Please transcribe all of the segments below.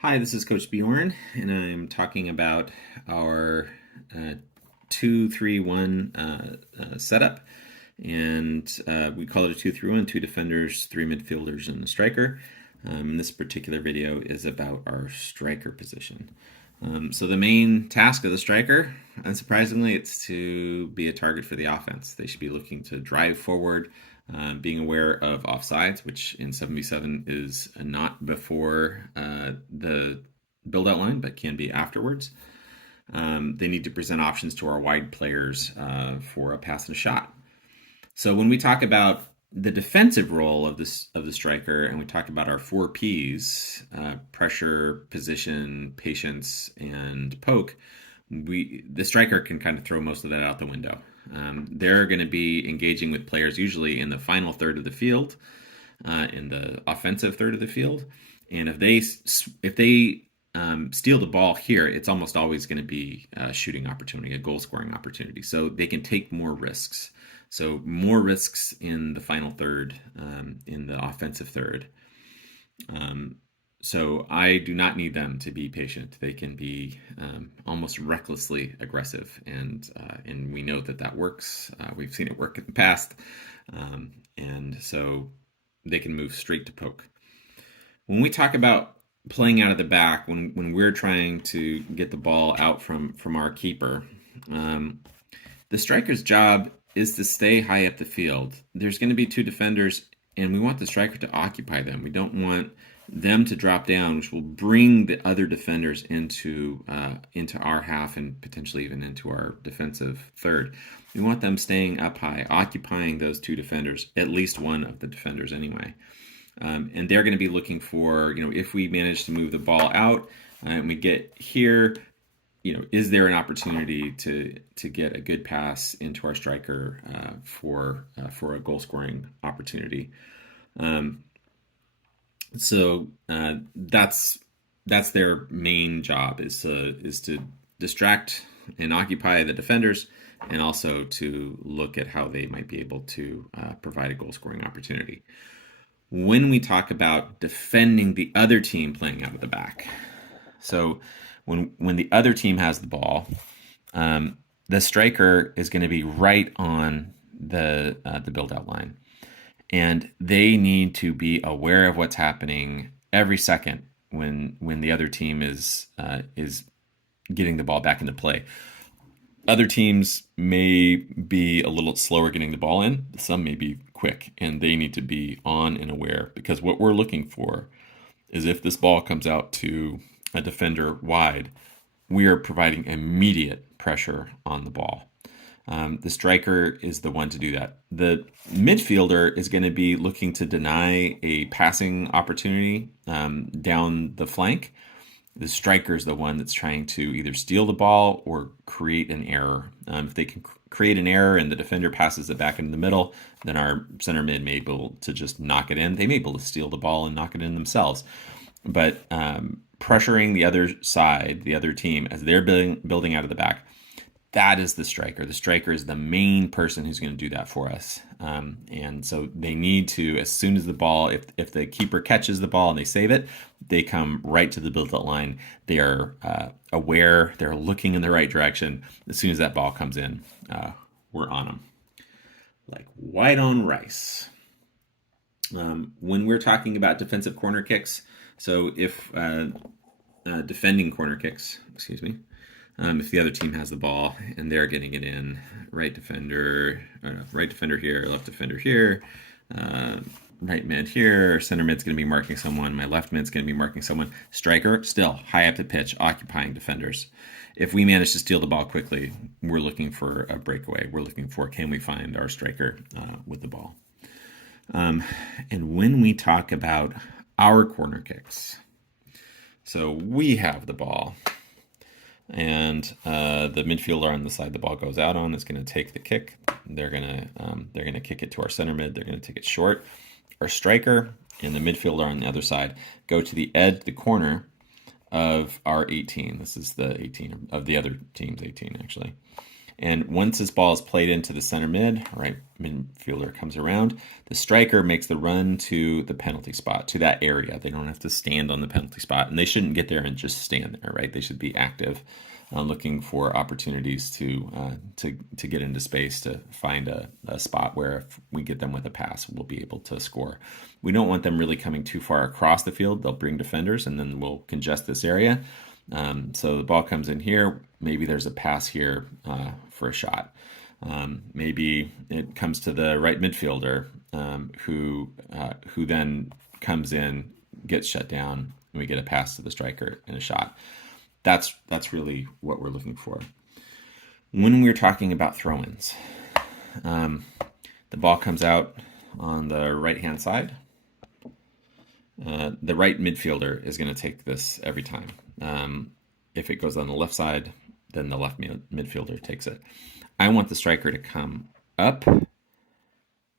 Hi, this is Coach Bjorn, and I'm talking about our 2-3-1 setup. And we call it a 2-3-1, two defenders, three midfielders, and a striker. This particular video is about our striker position. So the main task of the striker, unsurprisingly, it's to be a target for the offense. They should be looking to drive forward, being aware of offsides, which in 7v7 is not before the build-out line, but can be afterwards. They need to present options to our wide players for a pass and a shot. So when we talk about the defensive role of the striker, and we talk about our four P's: pressure, position, patience, and poke. The striker can kind of throw most of that out the window. They're going to be engaging with players usually in the final third of the field, in the offensive third of the field, and if they steal the ball here, it's almost always going to be a shooting opportunity, a goal scoring opportunity. So they can take more risks. So more risks in the final third, in the offensive third. So I do not need them to be patient. They can be almost recklessly aggressive, and we know that works. We've seen it work in the past, and so they can move straight to poke. When we talk about playing out of the back, when we're trying to get the ball out from our keeper, the striker's job is to stay high up the field. There's going to be two defenders, and we want the striker to occupy them. We don't want them to drop down, which will bring the other defenders into our half and potentially even into our defensive third. We want them staying up high, occupying those two defenders, at least one of the defenders anyway. And they're going to be looking for, if we manage to move the ball out and we get here, is there an opportunity to get a good pass into our striker for a goal scoring opportunity? So that's their main job, is to distract and occupy the defenders, and also to look at how they might be able to provide a goal scoring opportunity. When we talk about defending the other team playing out of the back, so when the other team has the ball, the striker is going to be right on the build-out line, and they need to be aware of what's happening every second when the other team is getting the ball back into play. Other teams may be a little slower getting the ball in. Some may be quick, and they need to be on and aware, because what we're looking for is, if this ball comes out to a defender wide, we are providing immediate pressure on the ball. The striker is the one to do that. The midfielder is going to be looking to deny a passing opportunity down the flank. The striker is the one that's trying to either steal the ball or create an error. If they can create an error and the defender passes it back into the middle, then our center mid may be able to just knock it in. They may be able to steal the ball and knock it in themselves. But pressuring the other side, the other team, as they're building out of the back, that is the striker. The striker is the main person who's going to do that for us. And so they need to, as soon as the ball, if the keeper catches the ball and they save it, they come right to the build-out line. They are aware. They're looking in the right direction. As soon as that ball comes in, we're on them. Like white on rice. When we're talking about defensive corner kicks, so if defending corner kicks, if the other team has the ball and they're getting it in, right defender here, left defender here, right mid here, center mid's going to be marking someone, my left mid's going to be marking someone. Striker, still high up the pitch, occupying defenders. If we manage to steal the ball quickly, we're looking for a breakaway. We're looking for, can we find our striker with the ball? And when we talk about our corner kicks, so we have the ball, and the midfielder on the side the ball goes out on is going to take the kick. They're gonna kick it to our center mid. They're going to take it short. Our striker and the midfielder on the other side go to the edge, the corner of our 18. This is the 18 of the other team's 18, actually. And once this ball is played into the center mid, right midfielder comes around, the striker makes the run to the penalty spot, to that area. They don't have to stand on the penalty spot, and they shouldn't get there and just stand there, right? They should be active, looking for opportunities to get into space, to find a spot where if we get them with a pass, we'll be able to score. We don't want them really coming too far across the field. They'll bring defenders, and then we'll congest this area. So the ball comes in here. Maybe there's a pass here for a shot. Maybe it comes to the right midfielder, who then comes in, gets shut down, and we get a pass to the striker and a shot. That's really what we're looking for. When we're talking about throw-ins, the ball comes out on the right-hand side. The right midfielder is going to take this every time. If it goes on the left side, then the left midfielder takes it. I want the striker to come up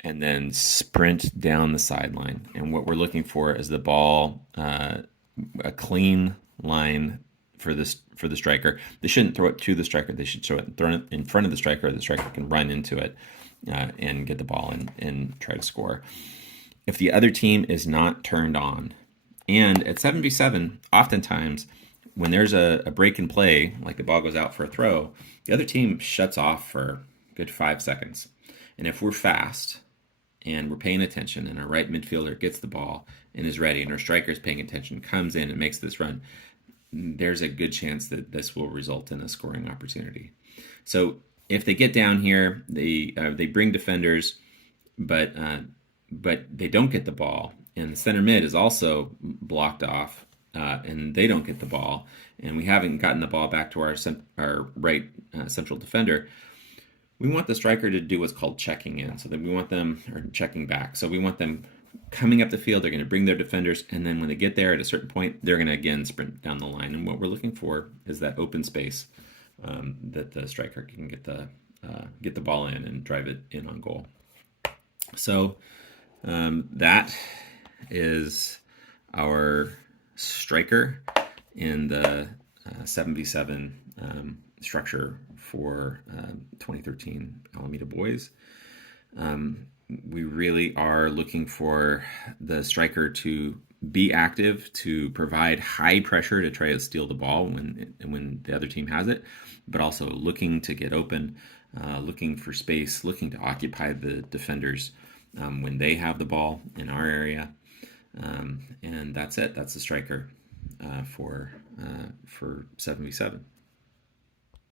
and then sprint down the sideline. And what we're looking for is the ball, a clean line for the striker. They shouldn't throw it to the striker. They should throw it in front of the striker. The striker can run into it and get the ball and try to score. If the other team is not turned on, and at 7v7, oftentimes when there's a break in play, like the ball goes out for a throw, the other team shuts off for a good 5 seconds. And if we're fast and we're paying attention and our right midfielder gets the ball and is ready and our striker is paying attention, comes in and makes this run, there's a good chance that this will result in a scoring opportunity. So if they get down here, they bring defenders, but they don't get the ball, and the center mid is also blocked off, and they don't get the ball, and we haven't gotten the ball back to our right central defender. We want the striker to do what's called checking in, so that we want them, or checking back. So we want them coming up the field. They're going to bring their defenders, and then when they get there at a certain point, they're going to again sprint down the line. And what we're looking for is that open space that the striker can get the ball in and drive it in on goal. So that is our striker in the 7v7 structure for 2013 Alameda Boys. We really are looking for the striker to be active, to provide high pressure to try to steal the ball when the other team has it, but also looking to get open, looking for space, looking to occupy the defenders when they have the ball in our area. And that's it. That's the striker for 7v7.